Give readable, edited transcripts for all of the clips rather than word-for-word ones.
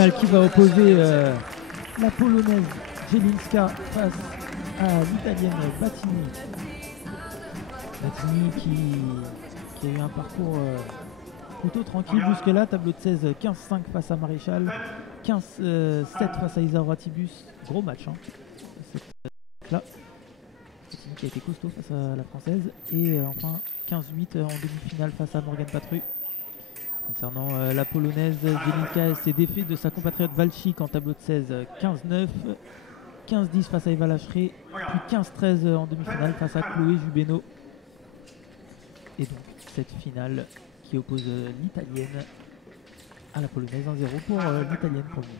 finale qui va opposer la polonaise Jelinska face à l'italienne Battini. Battini qui a eu un parcours plutôt tranquille jusque-là. Tableau de 16, 15-5 face à Maréchal, 15-7 face à Isaura Tibus. Gros match, hein. Là, Battini qui a été costaud face à la française. Et enfin 15-8 en demi-finale face à Morgane Patru. Concernant la polonaise, Jelinska s'est défait de sa compatriote Walczyk en tableau de 16, 15-9, 15-10 face à Eva Lacheret, puis 15-13 en demi-finale face à Chloé Jubeno. Et donc cette finale qui oppose l'italienne à la polonaise, 1-0 pour l'italienne pour nous.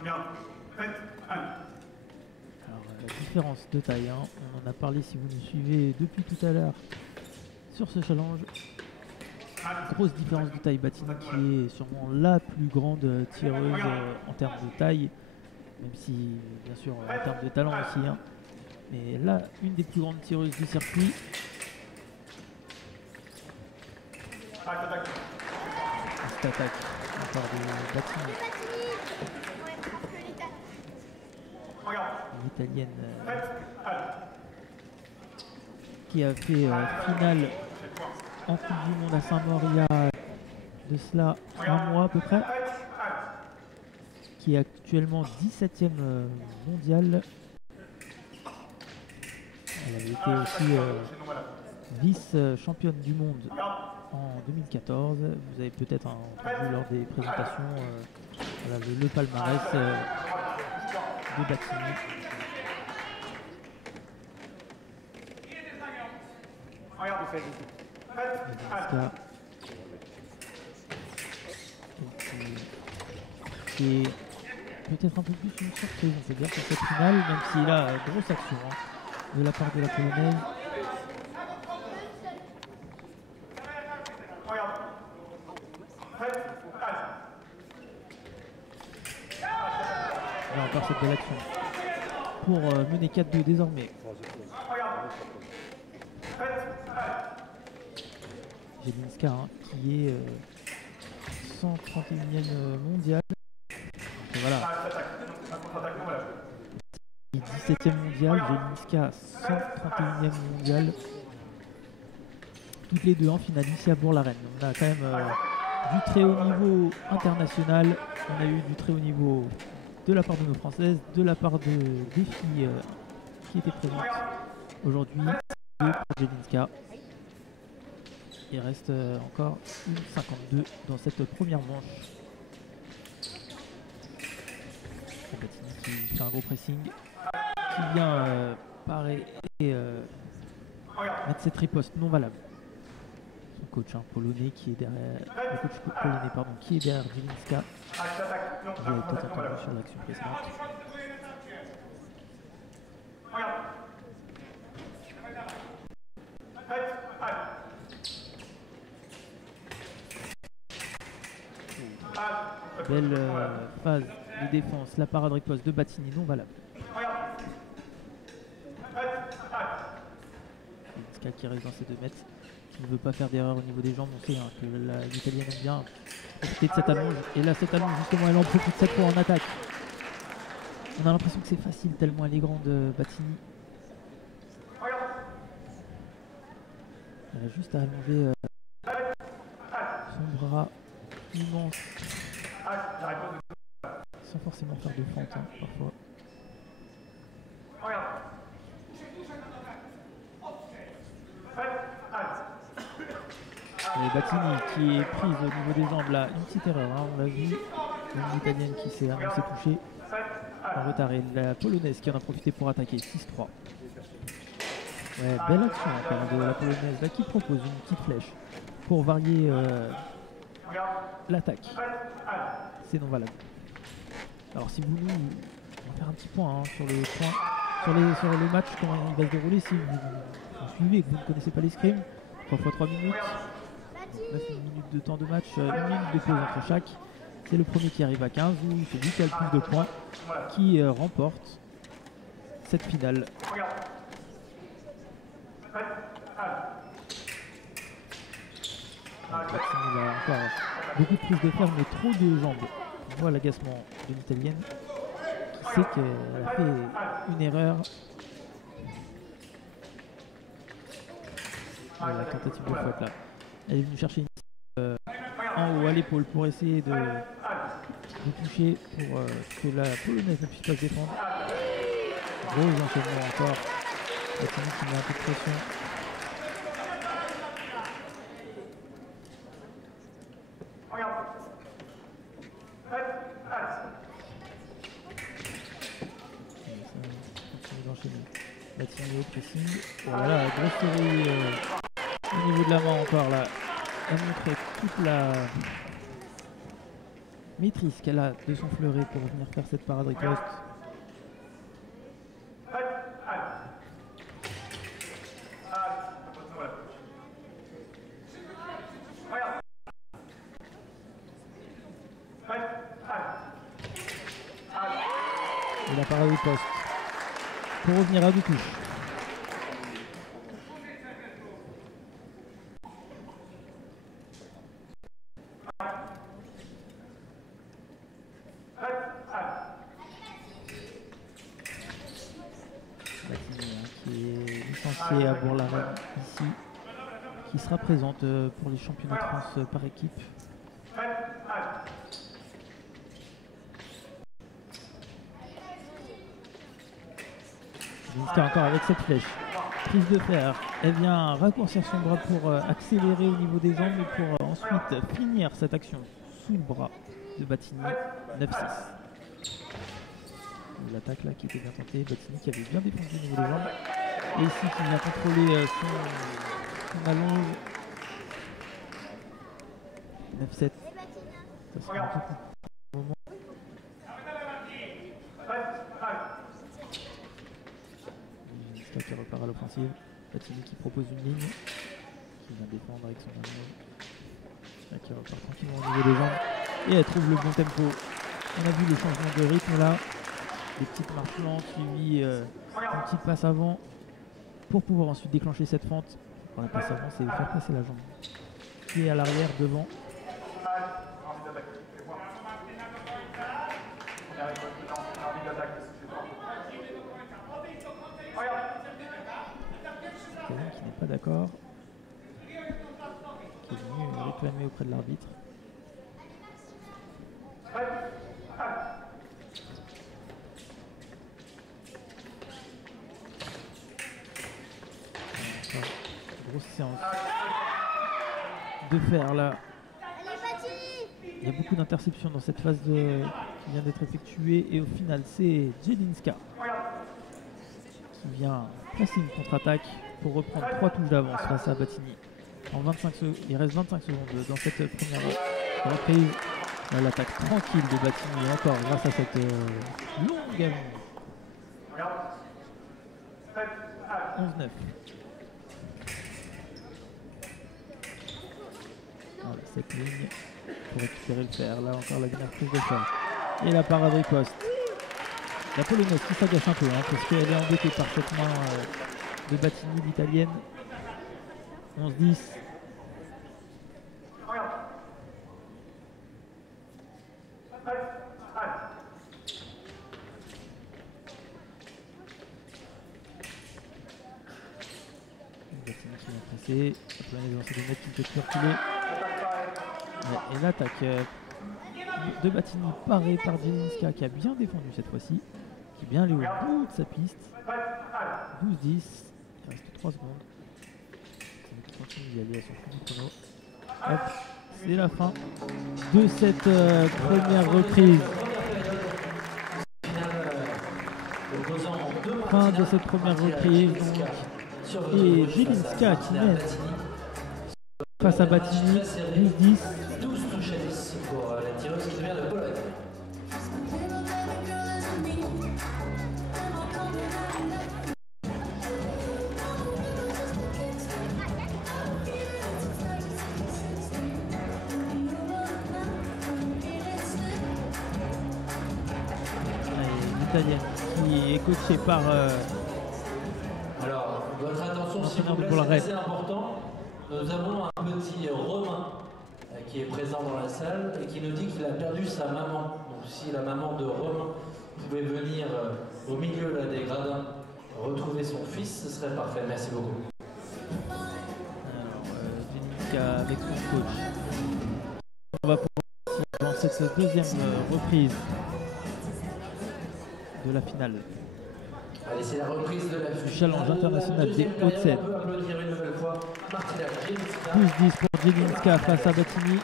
Alors la différence de taille, hein, on en a parlé si vous nous suivez depuis tout à l'heure sur ce challenge. Grosse différence de taille, Battini qui est sûrement la plus grande tireuse en termes de taille, même si bien sûr en termes de talent aussi, hein. Mais là, une des plus grandes tireuses du circuit. Cette attaque encore de Battini. L'italienne qui a fait finale en Coupe du Monde à Saint-Maur il y a de cela un mois à peu près, qui est actuellement 17e mondial. Elle avait été aussi vice-championne du monde en 2014. Vous avez peut-être entendu lors des présentations voilà, le palmarès de Battini. Qui est peut-être un peu plus une surprise, on peut dire, sur cette finale, même s'il a grosse action, hein, de la part de la polonaise. Là encore cette belle action pour mener 4-2 désormais. Jelinska, hein, qui est 131e mondial. Et voilà. 17e mondial, Jelinska 131e mondial. Toutes les deux en finale ici à Bourg-la-Reine. On a quand même du très haut niveau international. On a eu du très haut niveau de la part de nos Françaises, de la part des filles qui étaient présentes aujourd'hui. Pour Jelinska. Il reste encore une 52 dans cette première manche. Battini qui fait un gros pressing, qui vient parer et mettre cette riposte non valable. Son coach polonais qui est derrière, le coach polonais pardon, qui est derrière Jelinska. Vous avez peut-être entendu sur l'action précédente. Belle phase de défense, la parade riposte de Battini non valable. Jelinska qui reste dans ses 2 mètres, qui ne veut pas faire d'erreur au niveau des jambes. On sait hein, que l'italienne aime bien profiter de cette allonge. Et là, cette allonge, justement, elle en profite cette fois en attaque. On a l'impression que c'est facile tellement elle est grande, Battini. Elle a juste à allonger son bras immense. Sans forcément faire de fente, hein, parfois. Et Battini qui est prise au niveau des jambes là, une petite erreur, hein, on l'a vu. Une italienne qui s'est annoncée touchée en retard et la polonaise qui en a profité pour attaquer 6-3. Ouais, belle action encore de la polonaise là, qui propose une petite flèche pour varier l'attaque. C'est non valable. Alors si vous voulez, on va faire un petit point hein, sur le match, comment il va se dérouler. Si vous suivez et que vous ne connaissez pas l'escrime, 3 x 3 minutes, 9 minutes de temps de match, 1 minute de pause entre chaque. C'est le premier qui arrive à 15 ou celui qui a le plus de points qui remporte cette finale. Battini va encore beaucoup de prises de fer, mais trop de jambes. On voit l'agacement de l'Italienne qui sait qu'elle a fait une erreur. Et la tentative de faute là. Elle est venue chercher une en haut à l'épaule pour essayer de toucher pour que la polonaise ne puisse pas se défendre. Gros enchaînement encore. Battini qui met un peu de pression. Continue d'enchaîner. Battini au pressing. Voilà, grosse série au niveau de la main encore là. Elle montre toute la maîtrise qu'elle a de son fleuret pour venir faire cette parade riposte. Et la parade riposte pour revenir à deux touches. Qui est à Bourg-la-Reine ici, qui sera présente pour les championnats de France par équipe. Zinska encore avec cette flèche. Prise de fer. Elle vient raccourcir son bras pour accélérer au niveau des jambes et pour ensuite finir cette action sous le bras de Battini. 9-6. L'attaque là qui était bien tentée. Battini qui avait bien défendu au niveau des jambes. Et ici qui vient contrôler son allonge. 9-7. Ça sera un peu plus moment. Zinska qui repart à l'offensive. Battini qui propose une ligne. Qui vient défendre avec son allonge. Qui repart tranquillement au niveau des jambes. Et elle trouve le bon tempo. On a vu le changement de rythme là. Des petites marches lentes suivies une petite passe avant. Pour pouvoir ensuite déclencher cette fente. Pour la passe avant, c'est faire passer la jambe. Qui est à l'arrière, devant. Quelqu'un qui n'est pas d'accord. Qui est venu réclamer auprès de l'arbitre. Grosse séance de fer là. Il y a beaucoup d'interceptions dans cette phase qui vient d'être effectuée et au final c'est Jelinska qui vient placer une contre-attaque pour reprendre 3 touches d'avance face à Battini. En 25 secondes, il reste 25 secondes dans cette première reprise. L'attaque tranquille de Battini encore grâce à cette longue gamme. 11-9. Voilà, cette ligne pour récupérer le fer. Là encore la dernière prise de fer. Et la parade riposte. La polonaise qui s'agace un peu parce qu'elle est embêtée par cette main de Battini, l'italienne. 11-10. Battini qui vient presser. La polonaise va essayer de mettre une petite reculée. Et l'attaque de Battini parée par Jelinska qui a bien défendu cette fois-ci, qui est bien allé au bout de sa piste. 12-10, il reste 3 secondes. Il continue d'y aller à son plus du chrono. Hop, c'est la fin de cette première reprise. Fin de cette première reprise donc. Et Jelinska qui mène face à Battini, 12-10. Pour la tireuse qui vient de Pologne. L'italienne qui est coachée par alors, votre attention s'il vous plaît, pour la c'est assez important. Nous avons un petit Romain qui est présent dans la salle et qui nous dit qu'il a perdu sa maman. Donc si la maman de Romain pouvait venir au milieu là, des gradins retrouver son fils, ce serait parfait. Merci beaucoup. Alors, Jelinska avec son coach. On va poursuivre dans cette deuxième reprise de la finale. Allez, c'est la reprise de la Challenge international des Hauts-de-Seine. On peut applaudir une nouvelle fois Martina Jelinska. 12-10 pour Jelinska face à Battini.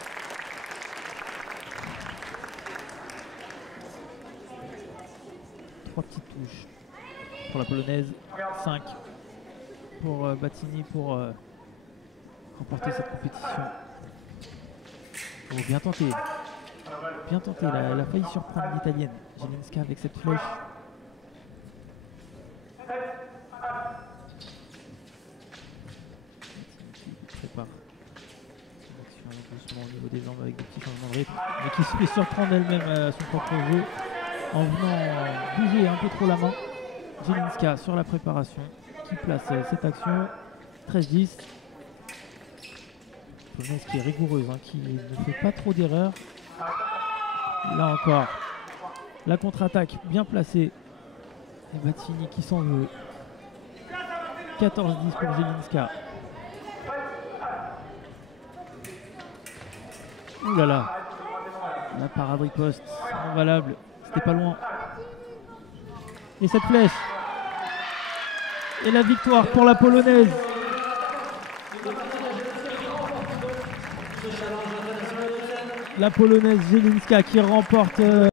Trois petites touches pour la polonaise. 5 pour Battini pour remporter cette compétition. Oh, bien tenté. Bien tenté. Elle a failli surprendre l'italienne. Jelinska avec cette flèche. Prépare l'action doucement au niveau des jambes avec des petits changements de rythme, mais qui se fait surprendre elle-même à son propre jeu en venant bouger un peu trop la main. Jelinska sur la préparation qui place cette action 13-10. Polonaise qui est rigoureuse, hein, qui ne fait pas trop d'erreurs. Là encore, la contre-attaque bien placée et Battini qui s'en veut. 14-10 pour Jelinska. Ouh là là, la parade riposte, non valable, c'était pas loin. Et cette flèche. Et la victoire pour la polonaise. La polonaise Jelinska qui remporte